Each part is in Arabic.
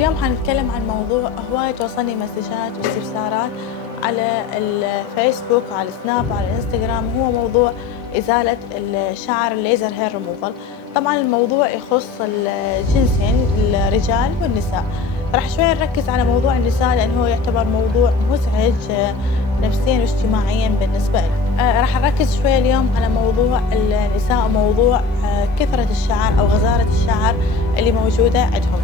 اليوم حنتكلم عن موضوع هواية توصلني مسجات واستفسارات على الفيسبوك وعلى السناب وعلى الانستغرام، وهو موضوع إزالة الشعر الليزر هير ريموفال. طبعا الموضوع يخص الجنسين، الرجال والنساء. راح شوي نركز على موضوع النساء لأنه هو يعتبر موضوع مزعج نفسيا واجتماعيا بالنسبة لنا. راح نركز شوي اليوم على موضوع النساء وموضوع كثرة الشعر أو غزارة الشعر اللي موجودة عندهم.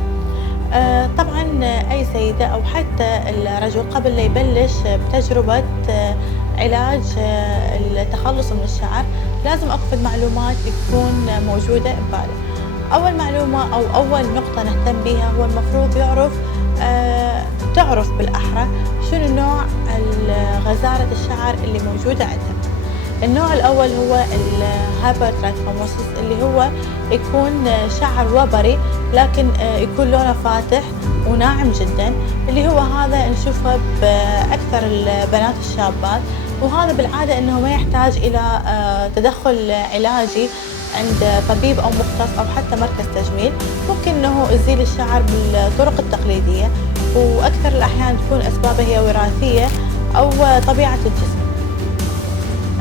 طبعا أي سيدة أو حتى الرجل قبل لا يبلش بتجربة علاج التخلص من الشعر لازم أخذ معلومات تكون موجودة بباله. أول معلومة أو أول نقطة نهتم بها هو المفروض تعرف بالأحرى شنو نوع غزارة الشعر اللي موجودة عندها. النوع الأول هو الهايبرتراكوموسيس، اللي هو يكون شعر وبري لكن يكون لونه فاتح وناعم جدا، اللي هو هذا نشوفه بأكثر البنات الشابات، وهذا بالعادة أنه ما يحتاج إلى تدخل علاجي عند طبيب أو مختص أو حتى مركز تجميل. ممكن أنه يزيل الشعر بالطرق التقليدية، وأكثر الأحيان تكون أسبابها هي وراثية أو طبيعة الجسم.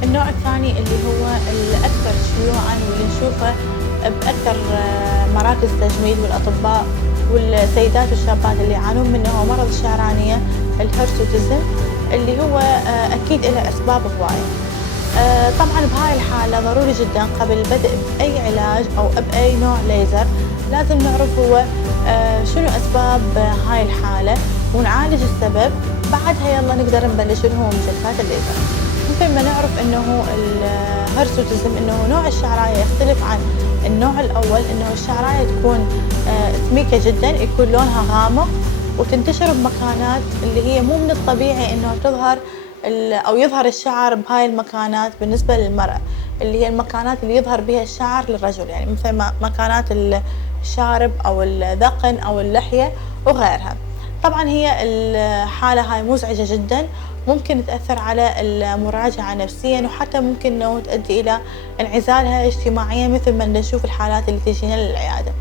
النوع الثاني اللي هو الأكثر شيوعاً واللي نشوفه بأكثر مراكز التجميل والأطباء والسيدات والشابات اللي يعانون منه هو مرض الشعرانية، الهيرسوتيزم، اللي هو أكيد له أسباب هواية. طبعاً بهاي الحالة ضروري جداً قبل البدء بأي علاج أو بأي نوع ليزر لازم نعرف هو شنو أسباب هاي الحالة ونعالج السبب، بعدها يلا نقدر نبلش اللي هو جلسات الليزر. مثل ما نعرف انه الهيرسوتيزم انه نوع الشعرايه يختلف عن النوع الاول، انه الشعرايه تكون سميكه جدا، يكون لونها غامق وتنتشر بمكانات اللي هي مو من الطبيعي انه تظهر او يظهر الشعر بهاي المكانات بالنسبه للمراه، اللي هي المكانات اللي يظهر بها الشعر للرجل، يعني مثل مكانات الشارب او الذقن او اللحيه وغيرها. طبعا هي الحاله هاي مزعجه جدا، ممكن تأثر على المراجعة نفسيا، وحتى ممكن أنه تؤدي إلى انعزالها اجتماعيا مثل ما نشوف الحالات اللي تجينا للعيادة.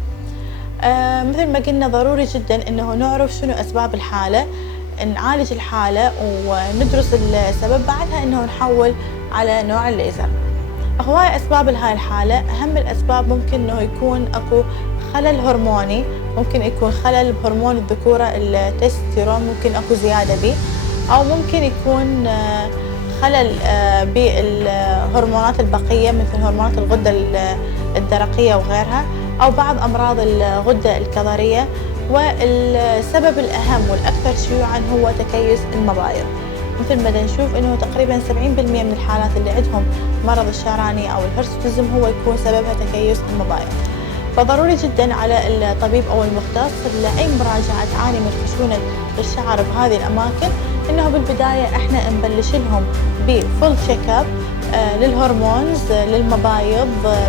مثل ما قلنا ضروري جدا أنه نعرف شنو أسباب الحالة، نعالج الحالة وندرس السبب، بعدها أنه نحول على نوع الليزر. هواي أسباب لهاي الحالة. أهم الأسباب ممكن أنه يكون أكو خلل هرموني، ممكن يكون خلل بهرمون الذكورة التستيرون، ممكن أكو زيادة به، أو ممكن يكون خلل بالهرمونات البقية مثل هرمونات الغدة الدرقية وغيرها، أو بعض أمراض الغدة الكظرية. والسبب الأهم والأكثر شيوعاً هو تكيس المبايض. مثل ما نشوف إنه تقريباً 70% من الحالات اللي عندهم مرض الشعراني أو الهيرسوتيزم هو يكون سببها تكيس المبايض. فضروري جدا على الطبيب أو المختص لأي مراجعة تعاني من خشونة الشعر بهذه الأماكن إنه بالبداية إحنا نبلش لهم بفول تشيك اب للهرمونز للمبايض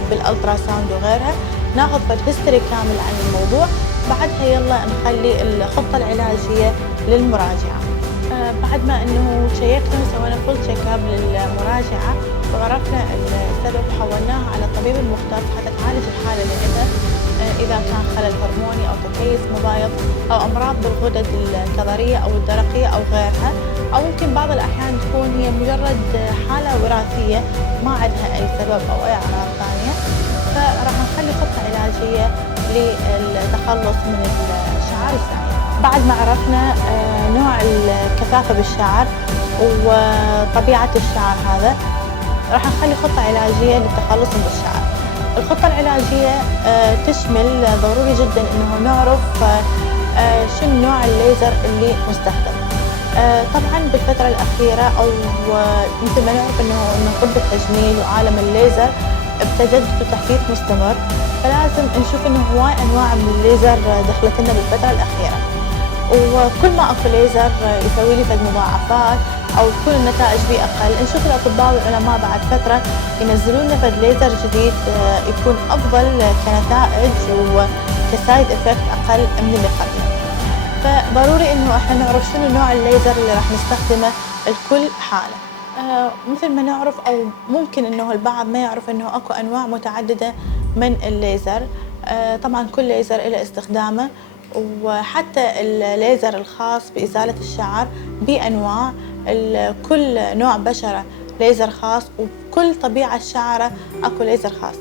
بالألتراساوند وغيرها، ناخذ هيستوري كامل عن الموضوع، بعدها يلا نخلي الخطة العلاجية للمراجعة. بعد ما إنه شيكنا وسوينا فول تشيك اب للمراجعة وعرفنا السبب، حولناها على الطبيب المختص حتى تعالج الحالة اللي عندها، إذا كان خلل هرموني أو تكيس مبايض أو أمراض بالغدد الكظرية أو الدرقية أو غيرها، أو ممكن بعض الأحيان تكون هي مجرد حالة وراثية ما عندها أي سبب أو أي أعراض ثانية، فراح نخلي خطة علاجية للتخلص من الشعر الزايد. بعد ما عرفنا نوع الكثافة بالشعر وطبيعة الشعر هذا، راح نخلي خطة علاجية للتخلص من الشعر. الخطة العلاجية تشمل ضروري جدا انه نعرف شنو نوع الليزر اللي مستخدم. طبعا بالفترة الأخيرة أو مثل ما نعرف انه طب التجميل وعالم الليزر بتجدد وتحديث مستمر، فلازم نشوف انه هواي انواع من الليزر دخلت لنا بالفترة الأخيرة، وكل ما اكو ليزر يسوي لي فد مضاعفات او تكون النتائج بيه اقل، نشوف الاطباء والعلماء بعد فتره ينزلوا لنا فد ليزر جديد يكون افضل كنتائج وكسايد افكت اقل من اللي قبله. فضروري انه احنا نعرف شنو نوع الليزر اللي راح نستخدمه لكل حاله. مثل ما نعرف او ممكن انه البعض ما يعرف انه اكو انواع متعدده من الليزر. طبعا كل ليزر له استخدامه، وحتى الليزر الخاص بإزالة الشعر بأنواع، كل نوع بشرة ليزر خاص، وكل طبيعة شعره أكو ليزر خاص.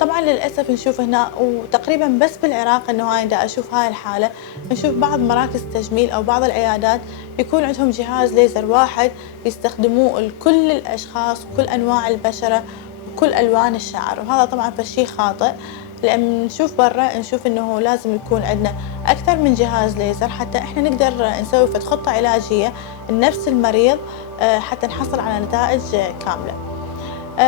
طبعا للأسف نشوف هنا وتقريبا بس بالعراق إنه هاي دا أشوف هاي الحالة، نشوف بعض مراكز التجميل أو بعض العيادات يكون عندهم جهاز ليزر واحد يستخدموه لكل الأشخاص وكل أنواع البشرة وكل ألوان الشعر، وهذا طبعا فشي خاطئ، لأن نشوف برا نشوف إنه لازم يكون عندنا أكثر من جهاز ليزر حتى إحنا نقدر نسوي فد خطة علاجية لنفس المريض حتى نحصل على نتائج كاملة.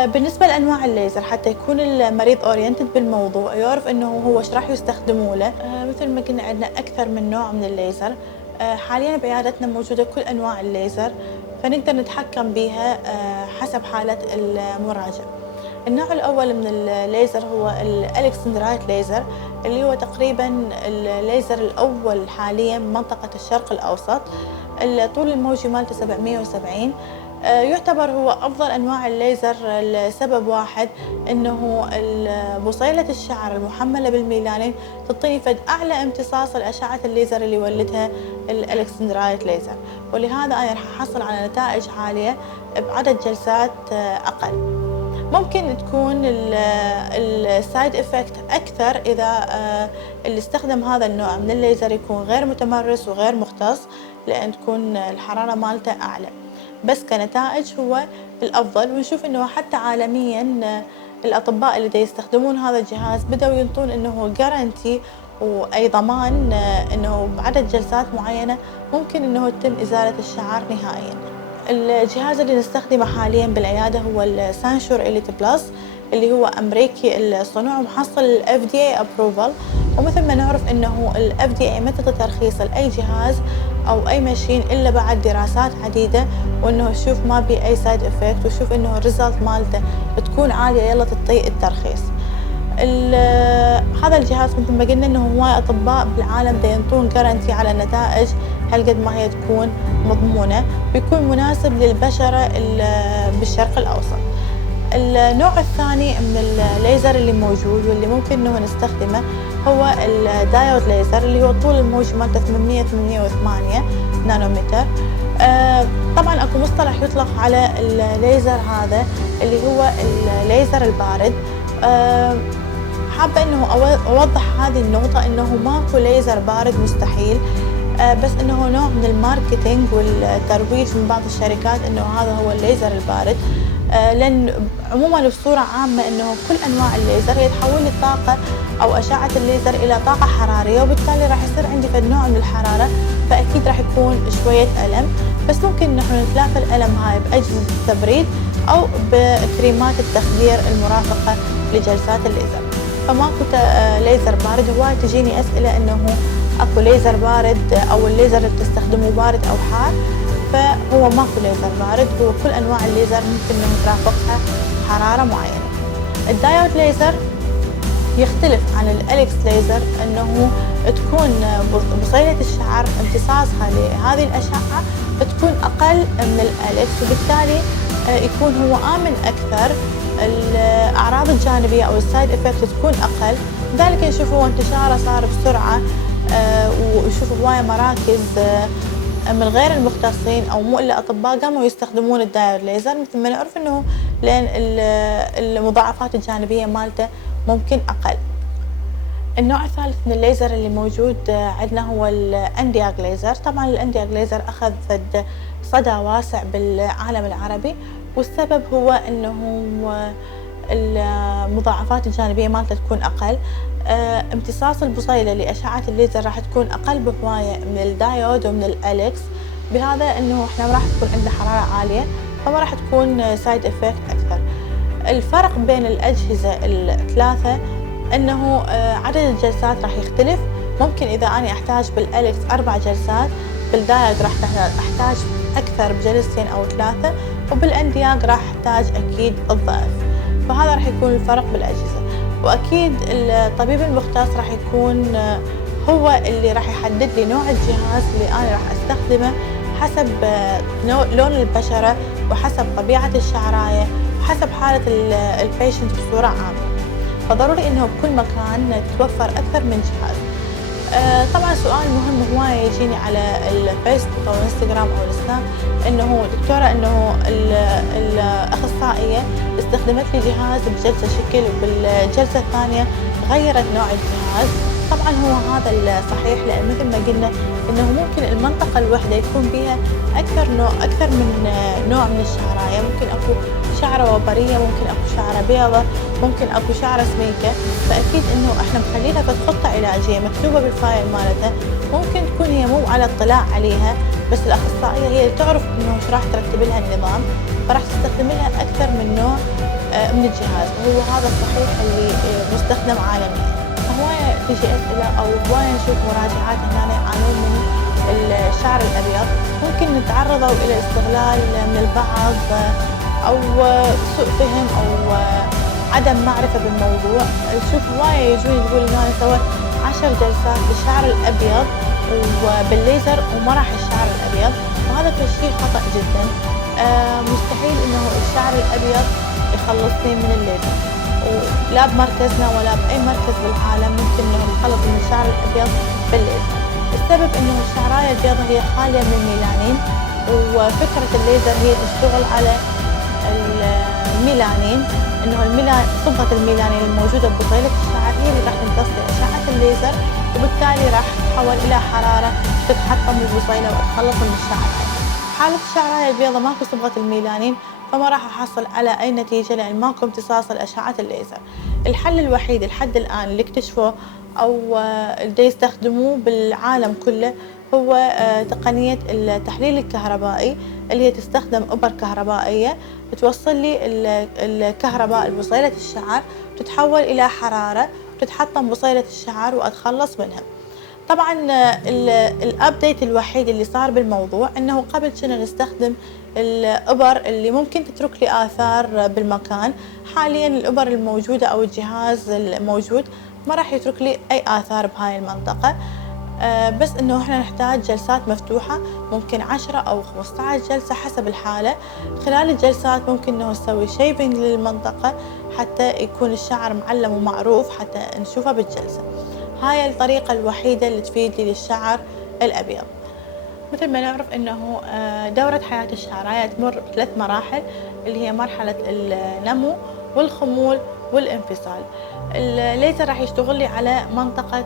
بالنسبة لأنواع الليزر حتى يكون المريض أورينتد بالموضوع، يعرف إنه هو إيش راح يستخدموا له. مثل ما قلنا عندنا أكثر من نوع من الليزر، حاليا بعيادتنا موجودة كل أنواع الليزر، فنقدر نتحكم بها حسب حالة المراجع. النوع الأول من الليزر هو الألكسندرايت ليزر، اللي هو تقريبا الليزر الأول حاليا بمنطقة الشرق الأوسط، الطول الموجي مالته 770. يعتبر هو أفضل أنواع الليزر لسبب واحد، إنه بصيلة الشعر المحملة بالميلانين تعطيني فد أعلى امتصاص لأشعة الليزر اللي يولدها الألكسندرايت ليزر، ولهذا أنا راح أحصل على نتائج عالية بعدد جلسات أقل. ممكن تكون السايد افكت أكثر إذا اللي استخدم هذا النوع من الليزر يكون غير متمرس وغير مختص، لأن تكون الحرارة مالته أعلى، بس كنتائج هو الأفضل. ونشوف إنه حتى عالميا الأطباء اللي يستخدمون هذا الجهاز بدأوا ينطون إنه جارانتي وأي ضمان إنه بعدد جلسات معينة ممكن إنه يتم إزالة الشعر نهائيا. الجهاز اللي نستخدمه حاليا بالعيادة هو السانشور إليت بلس، اللي هو أمريكي الصنع ومحصل ال FDA approval. ومثل ما نعرف إنه ال FDA ما تعطي ترخيص لأي جهاز أو أي ماشين إلا بعد دراسات عديدة، وإنه شوف ما بي أي سايد إفكت، وشوف إنه الريزلت مالته بتكون عالية يلا تعطيه الترخيص. هذا الجهاز مثل ما قلنا إنه هواي أطباء بالعالم دا ينطون جارانتي على النتائج هالقد ما هي تكون مضمونة، ويكون مناسب للبشرة بالشرق الأوسط. النوع الثاني من الليزر اللي موجود واللي ممكن إنه نستخدمه هو الدايود ليزر، اللي هو طول الموج مالته 808 نانومتر. طبعا اكو مصطلح يطلق على الليزر هذا اللي هو الليزر البارد. حابة انه اوضح هذه النقطة، انه ماكو ليزر بارد مستحيل، بس انه نوع من الماركتينج والترويج من بعض الشركات انه هذا هو الليزر البارد. لأن عموما بصورة عامة إنه كل أنواع الليزر هي تحول الطاقة أو أشعة الليزر إلى طاقة حرارية، وبالتالي راح يصير عندي فد نوع من الحرارة، فأكيد راح يكون شوية ألم، بس ممكن نحن نتلافى الألم هاي بأجهزة التبريد أو بكريمات التخدير المرافقة لجلسات الليزر. فماكو ليزر بارد. هواي تجيني أسئلة إنه أكو ليزر بارد أو الليزر اللي بتستخدمه بارد أو حار، فهو ماكو ليزر بارد، هو كل أنواع الليزر ممكن إنه ترافقها حرارة معينة. الدايود ليزر يختلف عن الأليكس ليزر، إنه تكون بصيلة الشعر امتصاصها لهذه الأشعة بتكون أقل من الأليكس، وبالتالي يكون هو آمن أكثر، الأعراض الجانبية أو السايد إفكت تكون أقل، لذلك نشوفوا انتشاره صار بسرعة، ويشوفوا هواية مراكز من غير المختصين أو مو إلا أطباء قاموا يستخدمون الدايود ليزر، مثل ما نعرف إنه لأن المضاعفات الجانبية مالته ممكن أقل. النوع الثالث من الليزر اللي موجود عندنا هو الأندياغ ليزر. طبعا الأندياغ ليزر أخذ صدى واسع بالعالم العربي، والسبب هو إنه المضاعفات الجانبية مالته تكون أقل، امتصاص البصيلة لأشعة الليزر راح تكون أقل بهواية من الدايود ومن الأليكس، بهذا إنه إحنا ما راح تكون عندنا حرارة عالية، فما راح تكون سايد إفكت أكثر. الفرق بين الأجهزة الثلاثة إنه عدد الجلسات راح يختلف، ممكن إذا أنا أحتاج بالأليكس 4 جلسات، بالدايود راح أحتاج أكثر بجلستين أو 3، وبالأندياغ راح أحتاج أكيد الضعف، فهذا راح يكون الفرق بالأجهزة. وأكيد الطبيب المختص راح يكون هو اللي راح يحدد لي نوع الجهاز اللي أنا راح أستخدمه حسب لون البشرة وحسب طبيعة الشعراية وحسب حالة البيشنت بصورة عامة. فضروري إنه بكل مكان تتوفر أكثر من جهاز. طبعًا سؤال مهم هواية يجيني على الفيسبوك أو الإنستجرام أو السناب، إنه دكتورة إنه الأخصائية استخدمت لي جهاز بجلسة شكل وبالجلسة الثانية غيّرت نوع الجهاز. طبعًا هو هذا الصحيح، لأن مثل ما قلنا إنه ممكن المنطقة الواحدة يكون بيها أكثر من نوع من الشعراية، ممكن أكو شعرة وبرية، ممكن أكو شعرة بيضة، ممكن أكو شعرة سميكة. فأكيد إنه إحنا مخلينها فد خطة علاجية مكتوبة بالفايل مالتها، ممكن تكون هي مو على اطلاع عليها، بس الأخصائية هي اللي تعرف إنه إيش راح ترتب لها النظام، فراح تستخدم لها أكثر من نوع من الجهاز، وهو هذا الصحيح اللي مستخدم عالميًا. هواية تيجي أسئلة أو هواية نشوف مراجعات هنا يعانون من الشعر الأبيض، ممكن نتعرضوا إلى استغلال من البعض أو سوء فهم أو عدم معرفة بالموضوع. نشوف هواية يجون يقول إنه أنا سويت 10 جلسات بالشعر الأبيض وبالليزر وما راح الشعر الأبيض، وهذا شيء خطأ جدًا. مستحيل إنه الشعر الأبيض يخلصني من الليزر، ولا بمركزنا ولا بأي مركز بالعالم ممكن إنه نتخلص من الشعر الأبيض بالليزر. السبب إنه الشعراية البيضاء هي خالية من الميلانين، وفكرة الليزر هي تشتغل على الميلانين، إنه صبغة الميلانين الموجودة ببصيلة الشعر هي اللي راح تمتص أشعة الليزر، وبالتالي راح تتحول إلى حرارة تتحطم البصيلة وتخلص من الشعر. حالة الشعراية البيضاء ماكو صبغة الميلانين، فما راح أحصل على أي نتيجة لأن ماكو امتصاص لأشعة الليزر. الحل الوحيد لحد الآن اللي اكتشفوه أو اللي يستخدموه بالعالم كله هو تقنية التحليل الكهربائي، اللي هي تستخدم إبر كهربائية توصل لي الكهرباء لبصيلة الشعر، تتحول إلى حرارة وتتحطم بصيلة الشعر وأتخلص منها. طبعًا الأبديت الوحيد اللي صار بالموضوع إنه قبل كنا نستخدم الإبر اللي ممكن تترك لي آثار بالمكان، حاليًا الإبر الموجودة أو الجهاز الموجود ما راح يترك لي أي آثار بهاي المنطقة. بس إنه إحنا نحتاج جلسات مفتوحة، ممكن 10 أو 15 جلسة حسب الحالة. خلال الجلسات ممكن إنه نسوي شيبينج للمنطقة حتى يكون الشعر معلم ومعروف حتى نشوفه بالجلسة. هاي الطريقة الوحيدة اللي تفيد لي للشعر الأبيض. مثل ما نعرف إنه دورة حياة الشعراية تمر ب3 مراحل، اللي هي مرحلة النمو والخمول والانفصال. الليزر راح يشتغل لي على منطقة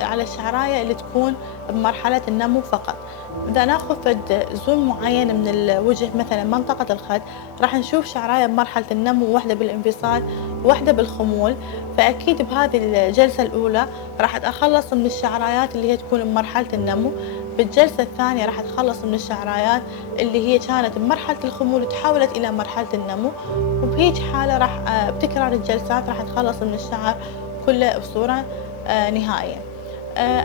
على الشعراية اللي تكون بمرحلة النمو فقط. إذا ناخذ فد زوم معين من الوجه مثلا منطقة الخد، راح نشوف شعراية بمرحلة النمو وواحدة بالانفصال وواحدة بالخمول. فأكيد بهذه الجلسة الأولى راح أتخلص من الشعرايات اللي هي تكون بمرحلة النمو، بالجلسة الثانية راح أتخلص من الشعرايات اللي هي كانت بمرحلة الخمول وتحولت إلى مرحلة النمو، وبهيج حالة راح بتكرار الجلسات راح أتخلص من الشعر كله بصورة نهائية.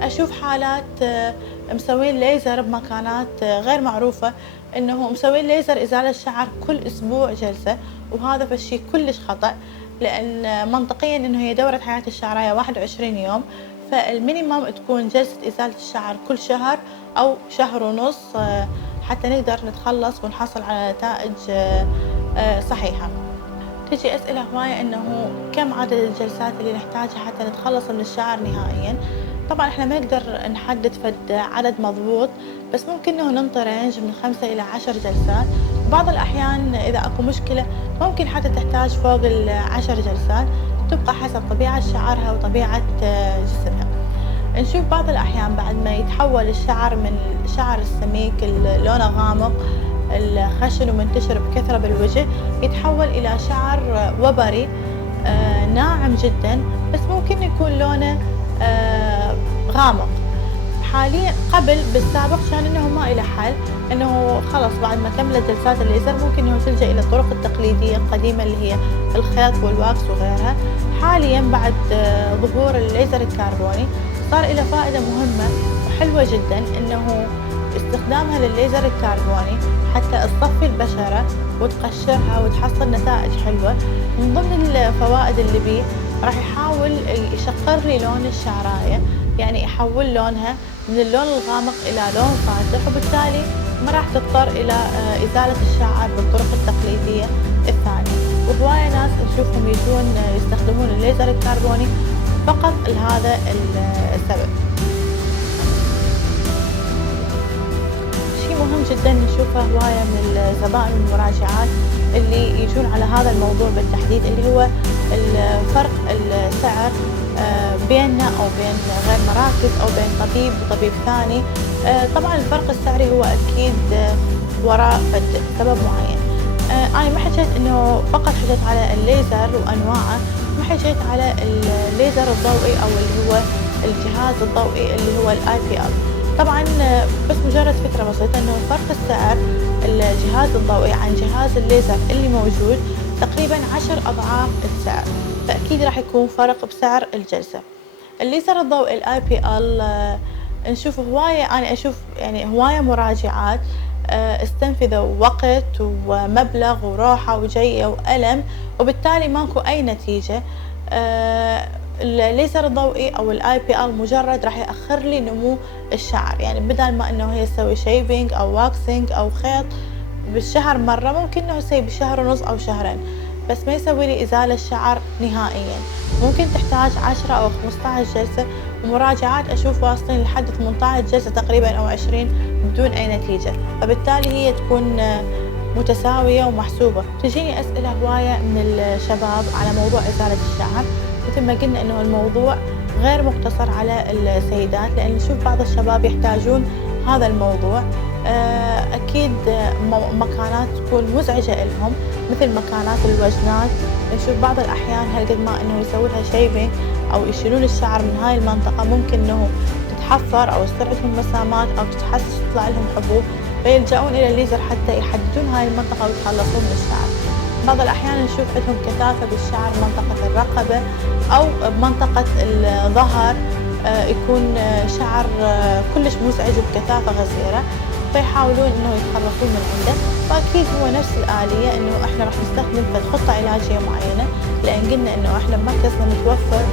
أشوف حالات مسوين ليزر بمكانات غير معروفة، إنه مسوين ليزر إزالة الشعر كل أسبوع جلسة، وهذا فالشي كلش خطأ، لأن منطقيا إنه هي دورة حياة الشعراية 21 يوم، فالمينيمم تكون جلسة إزالة الشعر كل شهر أو شهر ونص حتى نقدر نتخلص ونحصل على نتائج صحيحة. تجي أسئلة هواية إنه كم عدد الجلسات اللي نحتاجها حتى نتخلص من الشعر نهائيا. طبعا احنا ما نقدر نحدد فد عدد مضبوط، بس ممكن انه ننطي رينج من 5 إلى 10 جلسات. بعض الأحيان إذا أكو مشكلة ممكن حتى تحتاج فوق 10 جلسات، تبقى حسب طبيعة شعرها وطبيعة جسمها. نشوف بعض الأحيان بعد ما يتحول الشعر من الشعر السميك لونه غامق الخشن ومنتشر بكثرة بالوجه، يتحول إلى شعر وبري ناعم جدا، بس ممكن يكون لونه غامق. حاليا قبل بالسابق كان انه ما إلى حل، انه خلص بعد ما كملت جلسات الليزر ممكن انه تلجأ الى الطرق التقليدية القديمة اللي هي الخيط والواكس وغيرها. حاليا بعد ظهور الليزر الكربوني صار له فائدة مهمة وحلوة جدا، انه استخدامها للليزر الكربوني حتى تصفي البشرة وتقشرها وتحصل نتائج حلوة. من ضمن الفوائد اللي بيه راح يحاول يشقر لي لون الشعراية، يعني يحول لونها من اللون الغامق إلى لون فاتح، وبالتالي ما راح تضطر إلى إزالة الشعر بالطرق التقليدية الثانية. وهواية ناس نشوفهم يجون يستخدمون الليزر الكربوني فقط لهذا السبب. شيء مهم جدا نشوفه هواية من الزبائن والمراجعات اللي يجون على هذا الموضوع بالتحديد، اللي هو الفرق السعر بيننا أو بين غير مراكز أو بين طبيب وطبيب ثاني. طبعا الفرق السعري هو أكيد وراء سبب معين. أنا ما حكيت إنه فقط حكيت على الليزر وأنواعه، ما حكيت على الليزر الضوئي أو اللي هو الجهاز الضوئي اللي هو الIPL. طبعا بس مجرد فكرة بسيطة إنه فرق السعر الجهاز الضوئي عن جهاز الليزر اللي موجود تقريبا 10 أضعاف السعر، فأكيد راح يكون فرق بسعر الجلسة. الليزر الضوئي الIPL نشوف هواية، أنا أشوف يعني هواية مراجعات استنفذوا وقت ومبلغ وروحة وجية وألم، وبالتالي ماكو أي نتيجة. الليزر الضوئي أو الIPL مجرد راح يأخر لي نمو الشعر، يعني بدل ما إنه هي تسوي شيفينج أو واكسينج أو خيط بالشهر مرة، ممكن إنه يسوي بشهر ونص أو شهرين، بس ما يسوي لي إزالة الشعر نهائيا. ممكن تحتاج 10 أو 15 جلسة، ومراجعات أشوف واصلين لحد 18 جلسة تقريبا أو 20 بدون أي نتيجة، فبالتالي هي تكون متساوية ومحسوبة. تجيني أسئلة هواية من الشباب على موضوع إزالة الشعر، مثل ما قلنا إنه الموضوع غير مقتصر على السيدات، لأن نشوف بعض الشباب يحتاجون هذا الموضوع. أكيد مكانات تكون مزعجة لهم مثل مكانات الوجنات، نشوف بعض الأحيان هالقد ما إنه يسوي لها شيبينج أو يشيلون الشعر من هاي المنطقة، ممكن إنه تتحفر أو تصير عندهم مسامات أو تتحسس تطلع لهم حبوب، فيلجؤون إلى الليزر حتى يحددون هاي المنطقة ويتخلصون من الشعر. بعض الأحيان نشوف عندهم كثافة بالشعر منطقة الرقبة أو بمنطقة الظهر، يكون شعر كلش مزعج وبكثافة غزيرة، فيحاولون إنه يتخلصون من عنده. فأكيد هو نفس الآلية، إنه إحنا راح نستخدم خطة علاجية معينة، لأن قلنا إنه إحنا بمركزنا متوفر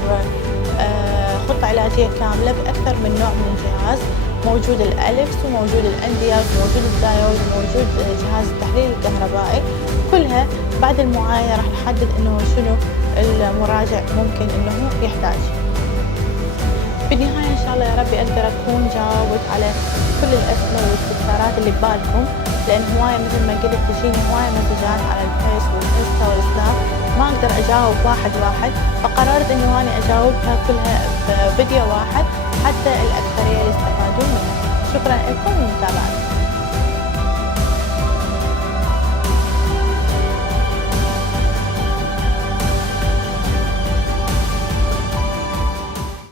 خطة علاجية كاملة بأكثر من نوع من الجهاز، موجود الأليكس وموجود الأندياك وموجود الدايود وموجود جهاز التحليل الكهربائي. كلها بعد المعاينة راح نحدد إنه شنو المراجع ممكن إنه يحتاج. بالنهاية إن شاء الله يا ربي أقدر أكون جاوبت على كل الأسئلة والاستفسارات اللي ببالكم، لأن هواية مثل ما قلت تجيني هواية مسجات على الفيس والإنستا والسناب، ما أقدر أجاوب واحد واحد، فقررت إنه أنا أجاوبها كلها بفيديو واحد حتى الأكثرية يستفادون منها. شكرا لكم ومتابعتكم.